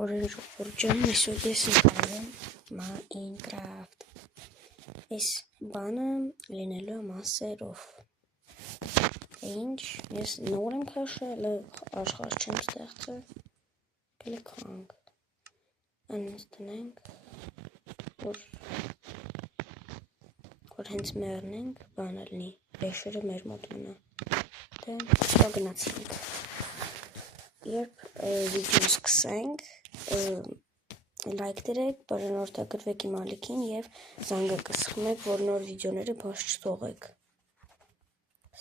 Orange Origin, isso desse cara, Minecraft. Esse bana linelo master of. Inch, yes, Nolan kasha, le ashkhas չեմ ստեղծել, կլիքանք, անց տնենք, որ հենց մերն ենք, բանը լինի, լեշերը մեր մոտ մնա, դե գնացինք, երբ վիդեո սկսենք, լայք դրեք, բաժանորդագրվեք իմ ալիքին և զանգը կսխմեք, որ նոր վիդեոները բաց չթողեք,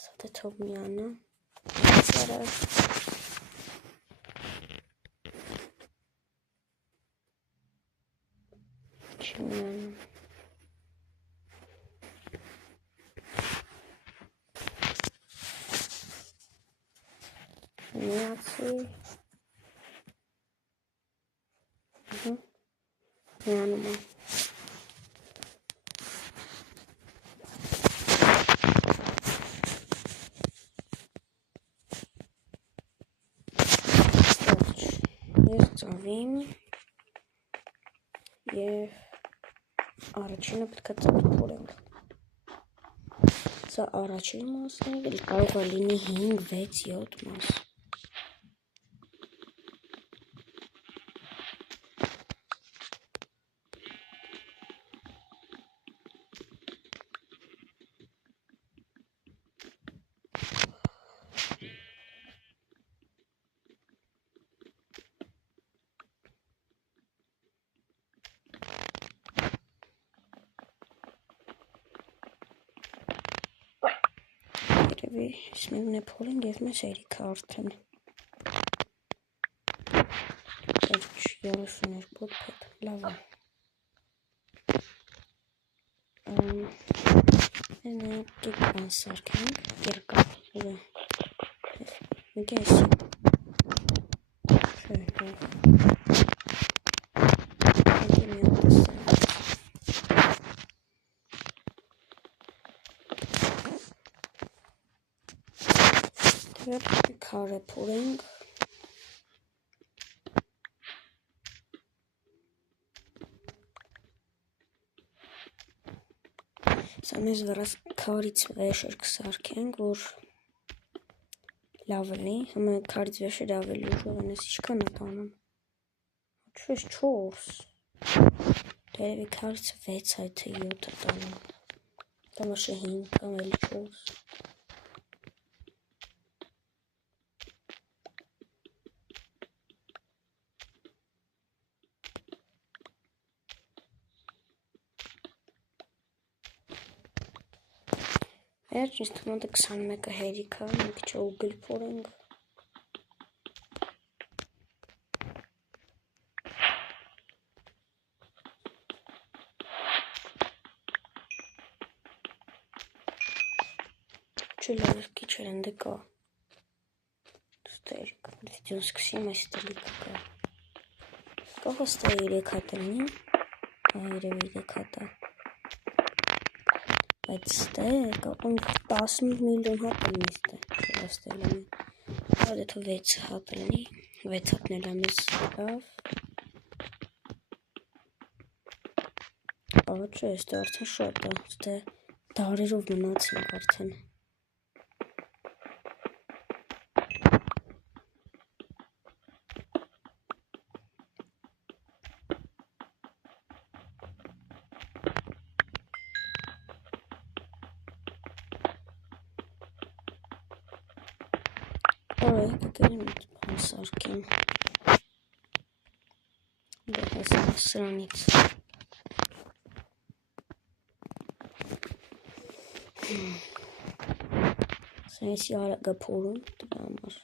սա դե թող միանա, սարը, չի միանում, միացի, միանում է, ես ծավիմ և առաջինը պետք է ծրփորենք, սա առաջին մասն է, կարող է լինի 5, 6, 7 մաս, Սմիվն է փոլինգ և մեզ երիքը արդեն 32 պետ, լավ է, կիք բան սարքենք, երկար, մի կեսի, չէ, լավ, քարը փորենք, սա մեզ վրաս քարից վեշեր կսարքենք, որ լավ լինի, համը քարից վեշեր ավելի ուժով են, ես ինչքան է տանում, չես 4, դերևի քարից 6 այ թե 7 է տանում, կամ աշը 5, կամ էլի 4, Վերջ ինձ թվում է 21-ը հերիք է, մի քիչ ուգլ փորենք, չի լավ քիչ էր ընդ կա, ստերք, վիդեոն սկսեմ այս տլիկը կա, կողը ստա 3 հատ լինի, երևի 3 հատ է, բայց ստե, կապում 10 միլիոն հատ լինի ստե, չէ ստե լինի, որ դեթո 6 հատ լինի, 6 հատն էլ ամես լավ, չէ, ստե արդեն շատ է, ստե դարերով մնացինք արդեն, կգերեմ բան սարքեմ, դե հեսա սրանից, սրանցի արագ է փորում, դրա համար,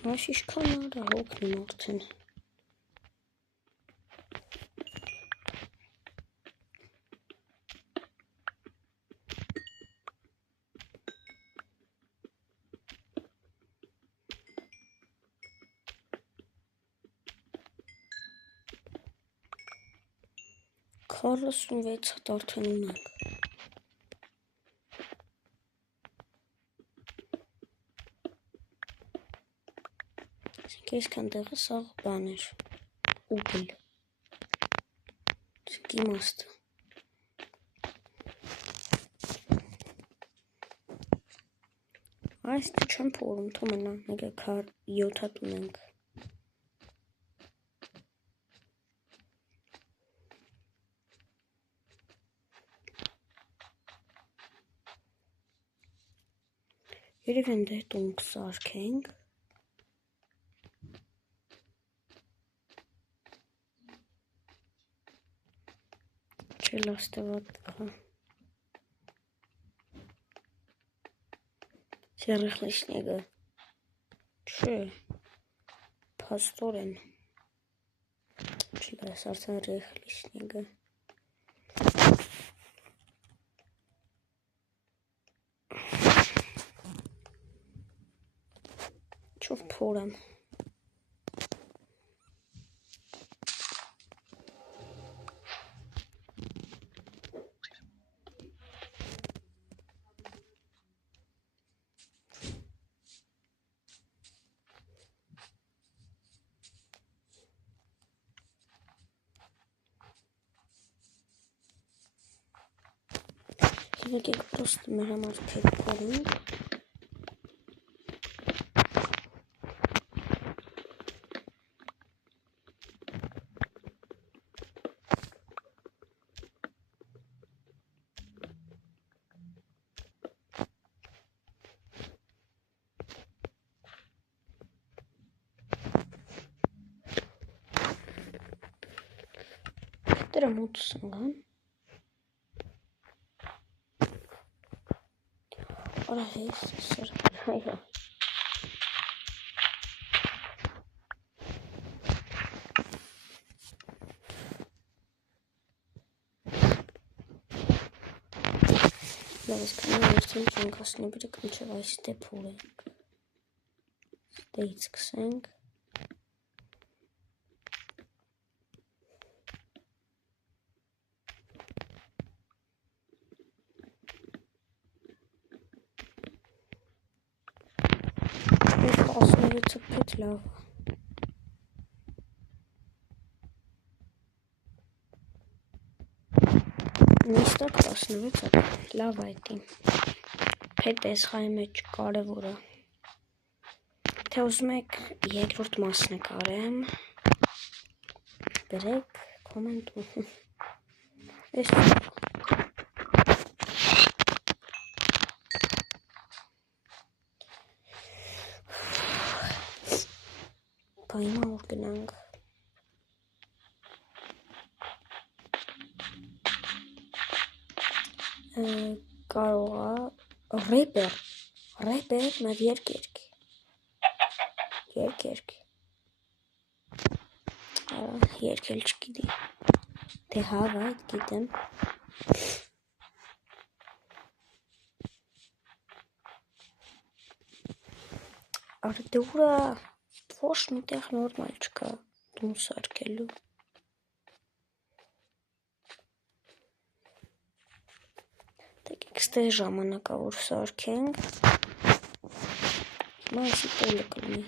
Այս իշքան արա հոգնի մարդեն։ Քառասուն վեց հատ արդեն ունենք։ Այսինքն տեղը սաղ բան էր, ուգլ, իմաստը։ Այս դու չեմ փորում, թո մնա, մեկ է 7 հատ ունենք։ Երև են դե տունք սարքենք։ Չելաստվատկա։ Սերիխլի շնեգը։ Չէ, պաստոր են։ Չելա սարցան ռեխլի շնեգը։ Չով փորեմ։ Եկեք պրոստ մեր համար թեփ փորենք։ Դրա մոտս ընկան։ Ora hees, ja. Լավս կանի ներսին ծունկասնի բրիկ մինչև այս դե փորենք։ Դեից սկսենք։ Ասում ծպպեց լավ։ Նիստակ 16 լավ այդի։ Հետ ես խայի մեջ կարևորը։ Թե ուզում եք երկրորդ մասն է կարեմ։ Գրեք կոմենտում։ Ես Պայմա որ գնանք։ Կարողա ռեպեր մեր երկերքի։ Երկել չգիտի։ Թե հավա գիտեմ։ Արդուրը ոչ միտեղ նորմալ չկա դուն սարկելու։ Տեկեք ստե ժամանակավոր սարքենք։ Մասի տոլը կլնի։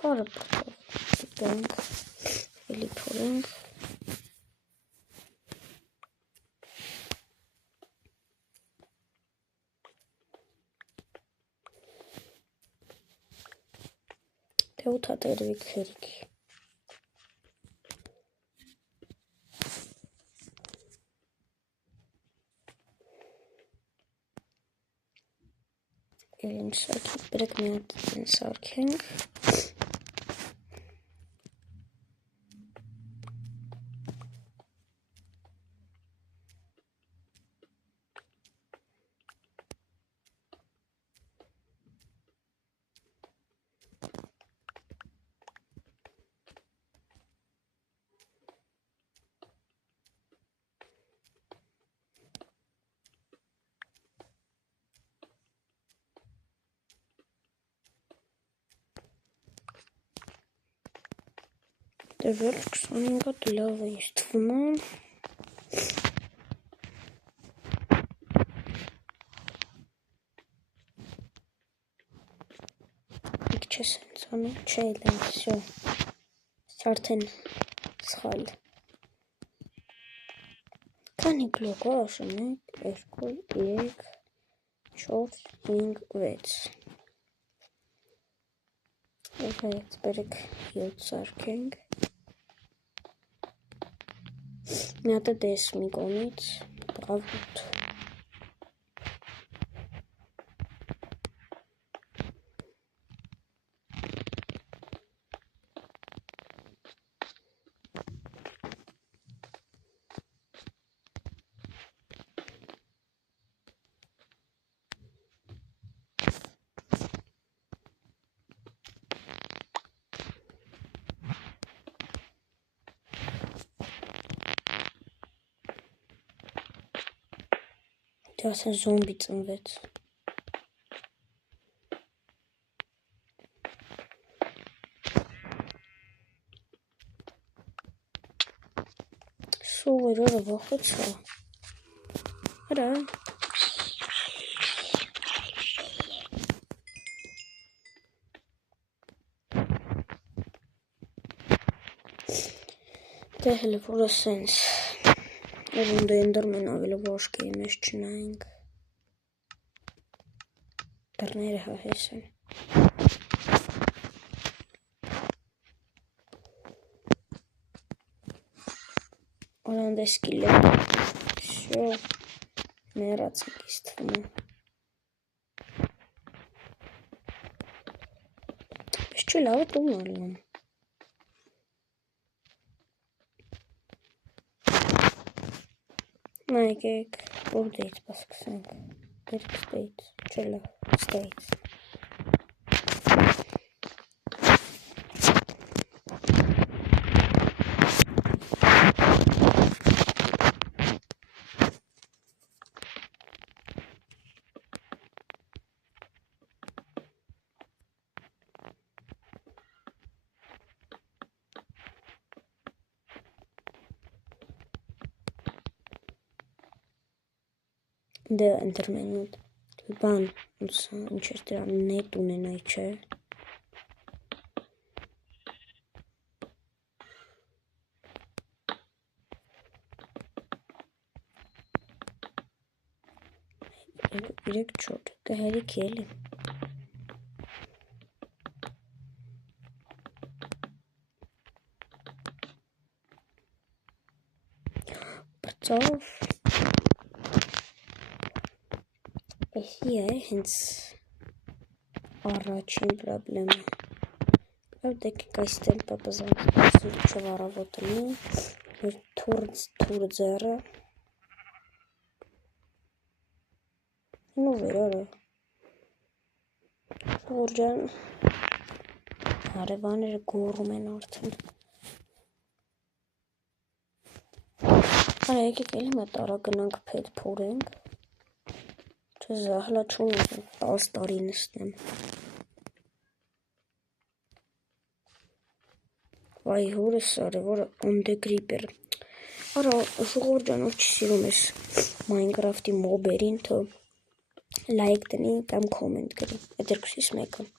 Կարը պտով տպենք, էլի փորենք։ Թե ուտ հատ երևիք հերիքի։ Էլին սարքենք, բրեք մի հատ են սարքենք։ Դեռ 25-ը լավ է ինձ թվում է։ Չէ, սենց անում, չէ, լավ, всё։ Արդեն սխալ։ Քանի գլոկ աշն է, 2, 3, 4, 5, 6։ Այդ բերեք 7 սարքենք։ Մի հատ է դես մի կողմից, տղավ 8։ Դա ասեն զոմբի ծնվեց։ Սովորը վախեցա։ Հրա։ Դե հələ որ ասենց։ Որոն դե ընդրմեն ավելի վաշկ է մեզ չնայինք։ Դռները հահես են։ Օրանդե սկիլը։ Всё։ Մեռած ինքս թվում է։ Բայց չէ լավ է տուն ալնում։ Նայեք, որտեղից բացկսենք։ Դերք ստեյց, չէ լավ, ստեյց։ Դե ընտրմենուտ բան ինչ էր դրա նետ ունենայի չէ։ Իրեք չոտ կհերիք էլի։ Բրծով Էսի է հենց առաջին պրոբլեմը։ Լավ դեկեք այստեղ պապազանք չվարավոտնի, մեր թուր ձերը։ Նու վերորը։ Շուրջան հարևաները գոռում են արդեն։ Արա եկեք էլի մետ արա գնանք փետ փորենք։ Զահլա չունեմ 10 տարի նստեմ։ Վայ հորս արը, որ անդեգրիպեր։ Արա ժողոր ջանով չսիրում ես Minecraft-ի մոբերին, թո լայք տնի կամ կոմենտ գրի։ Այդ երկուսից մեկը։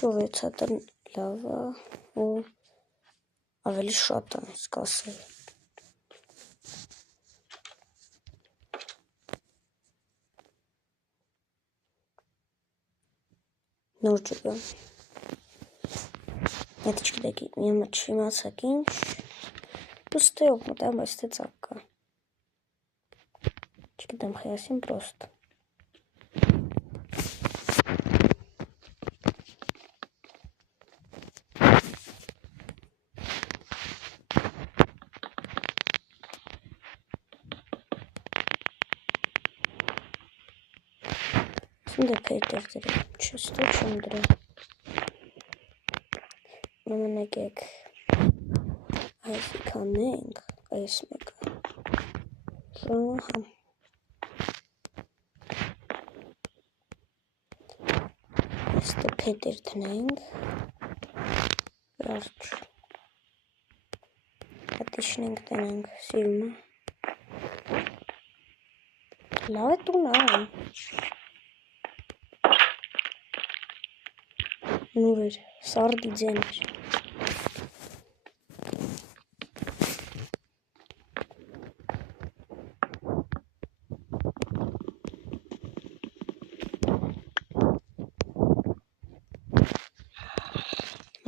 Շողեց հատը լավ է ու ավելի շատ է սկասել։ Նոր ջուգը։ Այդ չգիտեք, մի չիմացակ ինչ, պստեով մտամ, այս թե ծակ կա։ Չգիտեմ խայասին պրոստ։ Սունդը պեյտեր դրի, չստո չում դրի։ Նոմենակ եք այսի կանենք, այս մեկը։ Շոհամ։ Փետեր տնենք, վերջ, հատիշնենք տնենք, սիրումը, լավ է տունը, նուր էր, սարդի ձեն էր,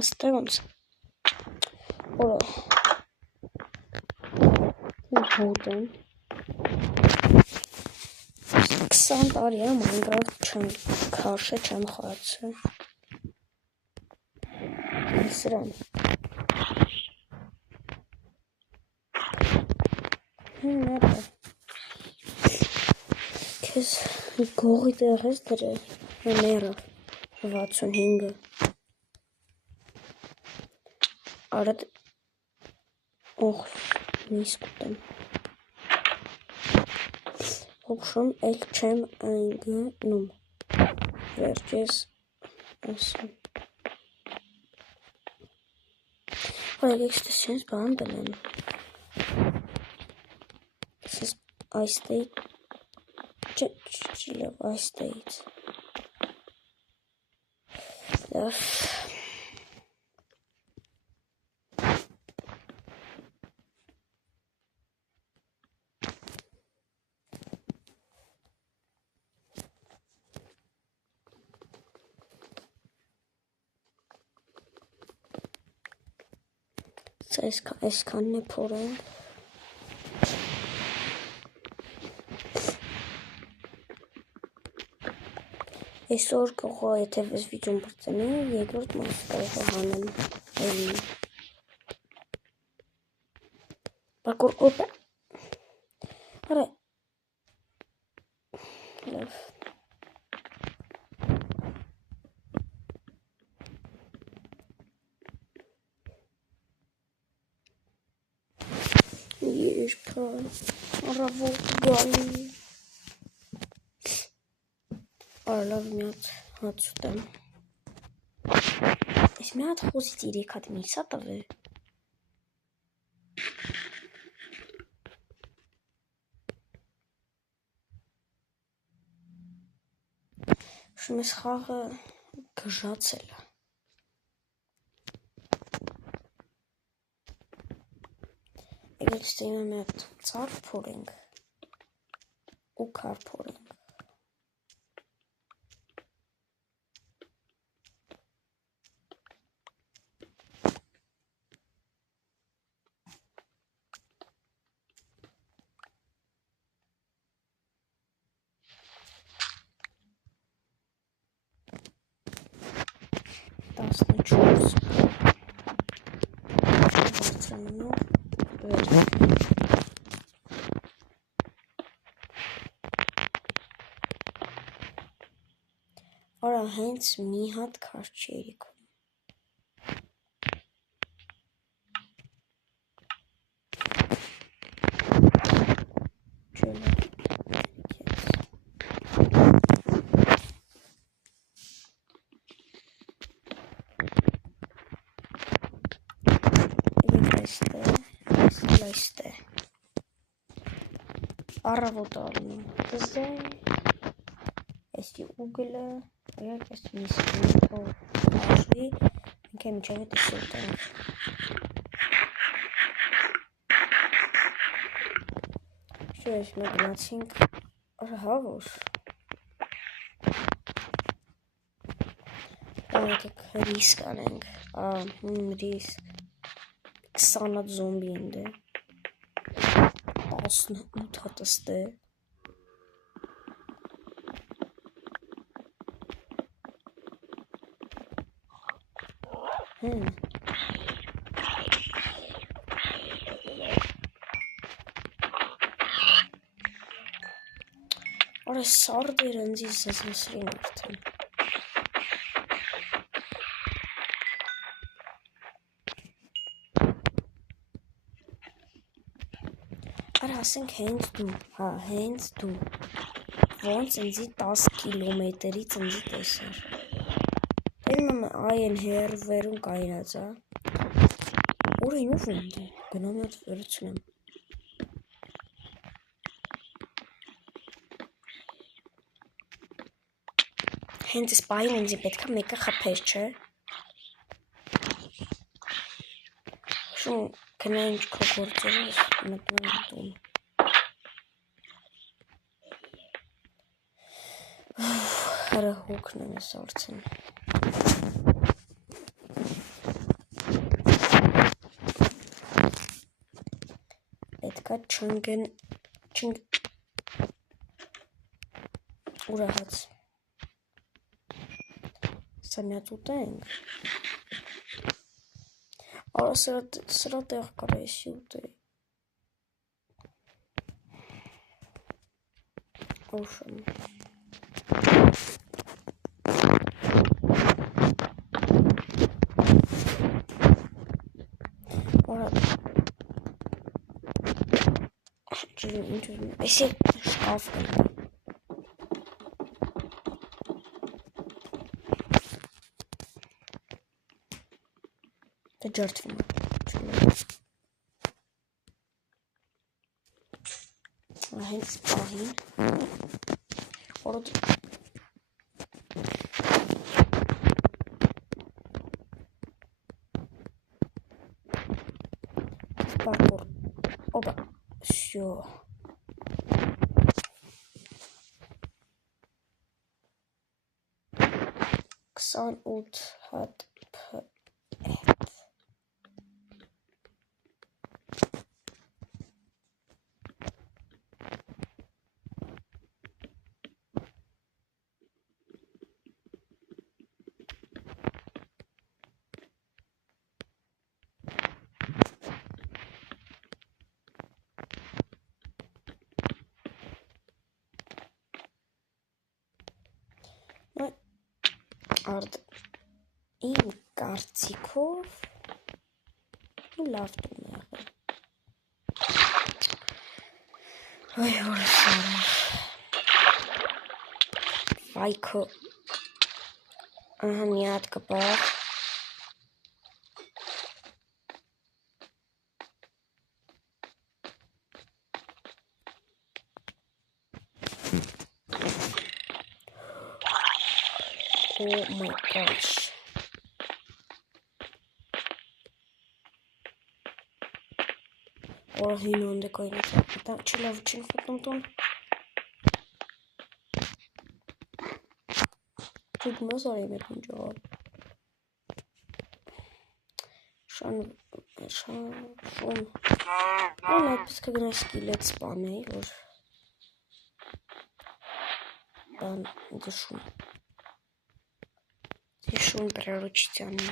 Ստեղոնց օրը հոտեմ 20 տարի է Minecraft չեմ քաշը չեմ խաղացել սրան ները քեզ գողի տեղ ես դրել ները 65-ը Արդ օղ նիսկ ուտեմ Հոբշում էլ չեմ ընգնում վերջես ասում Հորեք էքստեսյոնս բան բնեմ This is iState Չիլով iState Լավ Այսքանն է փորենք Այսօր կողա եթե վեզ վիդյոն բրծենի երկրորդ մասը կարող հանեմ էլի Բակոր օպա Արա լավ Երբա առավոտ գալի Արլավ մի հատ հաց ուտեմ Ես մի հատ խոզից 3 հատ միքսա տվե Շում ես խաղը գժացել է Եկել ստեյմը մի հատ ծար փորենք ու քար փորենք Արա հենց մի հատ քար չի երիքում Չելը Այստե Առավոտ ալնում Դզե Էստի ուգլը Երկ ես միսկին Աշվի Ինք է միջավ էտի սուտենք Շո ես մե գնացինք Հավոր Ետեք ռիսկ անենք Ռիսկ 20 հատ զոմբի ընդ է 18 հատ ըստ է Արա սարդեր ընձիս ես նսրին արդեն Արա ասենք հենց դու Ոնց ընձի 10 կիլոմետրից ընձի տեսար Ուրեմն այն հերվերում կայնած է։ Ուրին ուվում դե, գնում եմ վերցնեմ։ Հենց այս պահին ինձ պետք է մեկը խփեր, չէ։ Շուն գնանք քո գործերից մտնում տուն։ Հրահուկն եմ ես արդեն։ Պետքա ուրահաց։ Սա միած ուտենք։ Արա սրա տեղ կարեսի ուտեի։ Ուշեմ։ Արա Էսի շկաֆ կա։ Դե ջարդվում է։ Հենց պահին։ Օրոդ Parkour. Opa. Всё. Ксан ут hat Արդ իմ կարծիքով լավ տուն է եղել։ Այ հորս վայքո ահա մի հատ կպավ Oh my gosh. Ora hino onde coina ta chilov chin fotonton. Тут мозори мекунჯო. Շան այդպես կգնաս կիլեց սպանեի, որ բան դշում приручитями.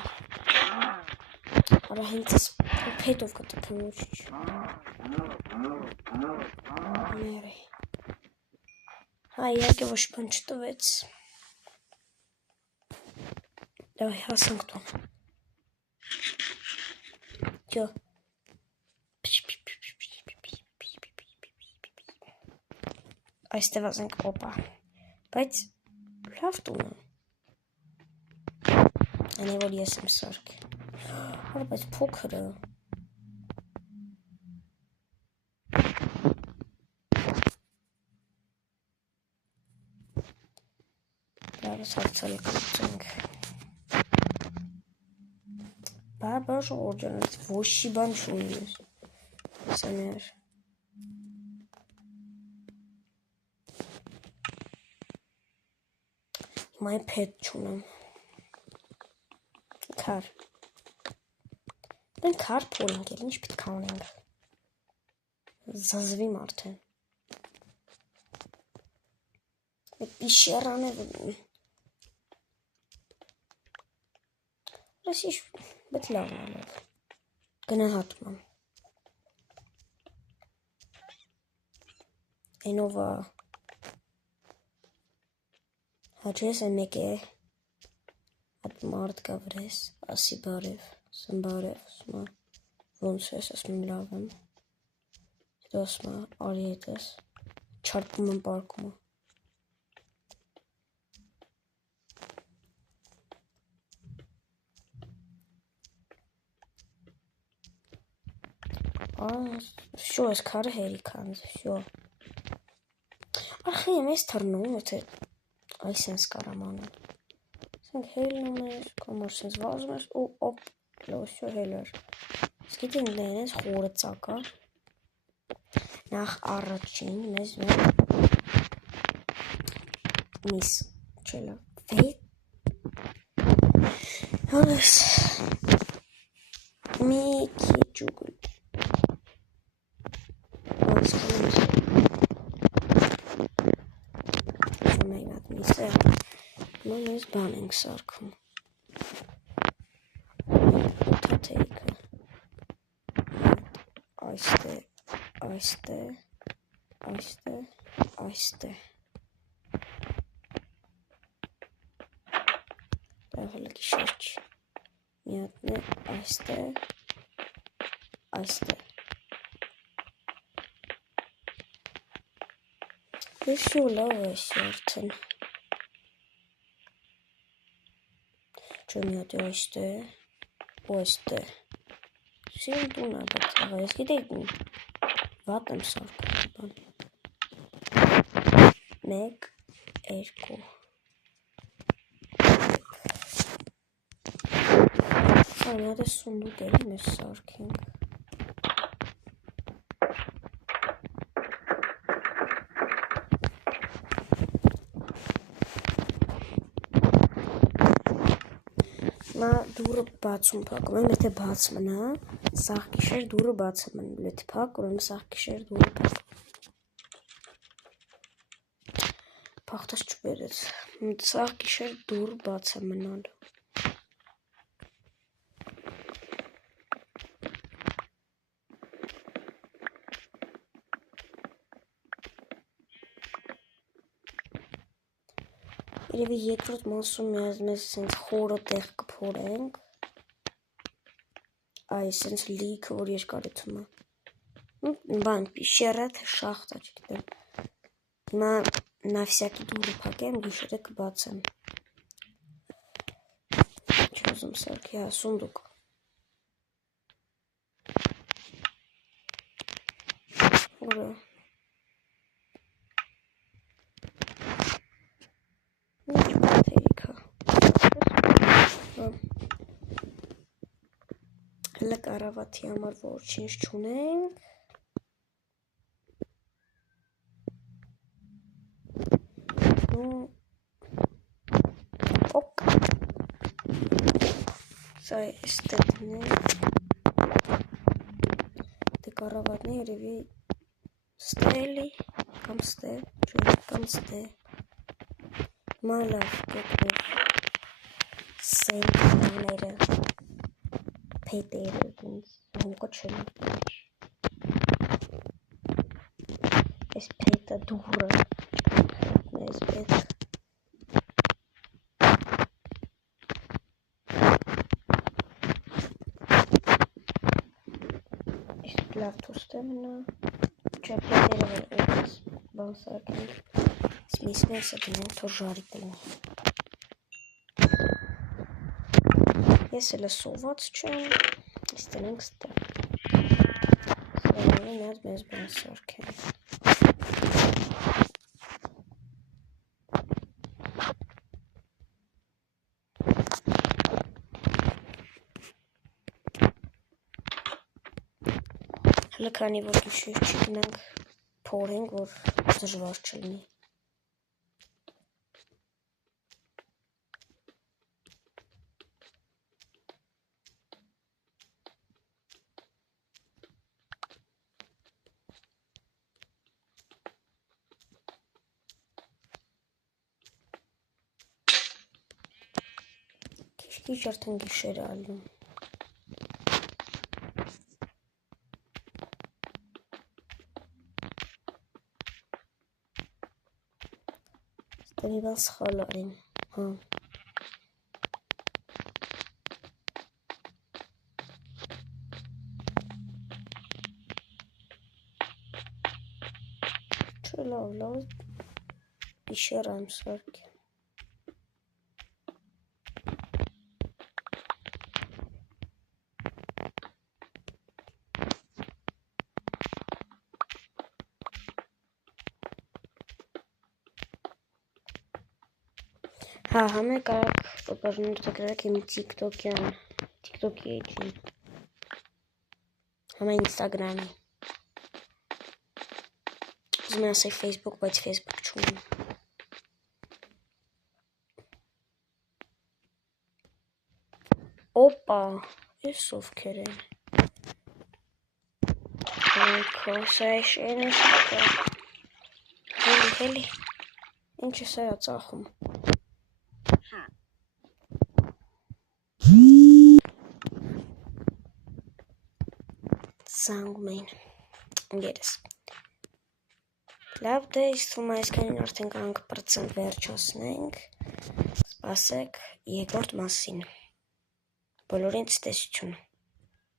Արա հենց փետով կտփնուչ։ Մերի։ Իհարկե ոչ բան չտվեց։ Давай հասանք տուն։ Յո։ Այստեղ ասենք օպա։ Բայց լավ տուն է։ Ani որ ես եմ սարք։ Արա բայց փոքր է։ Լավ սարքել կցենք։ Բաբա ժողովրդից ոչի բան չունի։ Սաներ։ Մայ փետ չունեմ։ Քար։ Դեն քար փորենք, ինչ պետք է անենք։ Զազվիմ արդեն։ Պիշերան է։ Ռասիշ բետ լավ է լավ։ Գնահատում եմ։ Այնովա հաճես է մեկ է Այդ մարդ կավրես, ասի բարև, սմ բարև, ասմա ոնց ես, ասում լավ եմ, հետո ասմա արի հետ ես, չարպում եմ պարկում եմ։ Всё, այս քարը հերիք անց, всё։ Արխի եմ ես թռնում, եթե այսենց կարամ անել։ Ասենք հելնում էր, կամ ասենց վազում էր, ու օպ, լավ, всё հելեր։ Իսկ եթե նենց խորը ծակա, նախ առաջին մեզ միս չելա, Հորս մի քիչ ուգլ։ Չունեինատ միսը, նույնս բան ենք սարքում։ Թաթեիքը։ Այստե։ Դա հələ գիշեր չի։ Մի հատն է այստե։ Ես всё լավ է արդեն։ Չէ, մի հատ է այստե, ու այստե։ Սիրում տուն է, բայց ես գիտեի վատ եմ սարքում բան։ 1, 2 Սա մի հատ է սունդուկ էլի մեր սարքենք։ Մա դուրը բացում փակում եմ, եթե բաց մնա, սաղ գիշեր դուրը բաց եմ մնում, եթե փակ, ուրեմն սաղ գիշեր դուրը փակ։ Փախտած չբերեց, սաղ գիշեր դուր բաց է մնալ։ Երևի երկրորդ մասում մեզ սենց խորը տեղ կփորենք։ Այ սենց լիքը, որ երկար է թվում է։ Բան, պիշերը, թե շախտա, չգիտեմ։ Հիմա на всякий դուրը փակեմ, գիշերը կբացեմ։ Ինչ ուզում սարքի, հա, սունդուկ։ Որը։ Ինչ պատերիքա։ Հլը կարավաթի համար ոչինչ չունենք։ Օկ։ Սա էստետն է։ Դե կարավատն է երևի ստե կամ ստե, կամ ստե։ Մալավ գետներ սենքները փետերը դինց հոկը չեն ես փետը դուրը ես փետ ես լավ թուստ է մնա չէ փետերը ես բան սարքենք Смисмеется, блин, то жарит, блин. Если лесовать, чем стенгста. Сразу нет без бенсорки. Լքանի որ դուշի չգնանք փորենք, որ դժվար չլինի։ Քիչ արդեն գիշեր է ալնում։ Ստերիվալ սխալ արին, հա։ Չէ լավ, գիշեր եմ սարքի։ Հա, համը կարակ բռնուրդը գրակ իմ TikTok-ի էջին։ Համը Instagram-ի։ Ուզում եմ ասել Facebook, բայց Facebook չունեմ։ Օպա, ես ովքեր են։ Conversation is Հելի, ինչ է սա ծախում։ Զանգում էին, գերես։ Լավ դե իսկ թվում այսքանին արդեն կանք պրծն վերջոսնենք, սպասեք երկրորդ մասին, բոլորին ցտեսություն։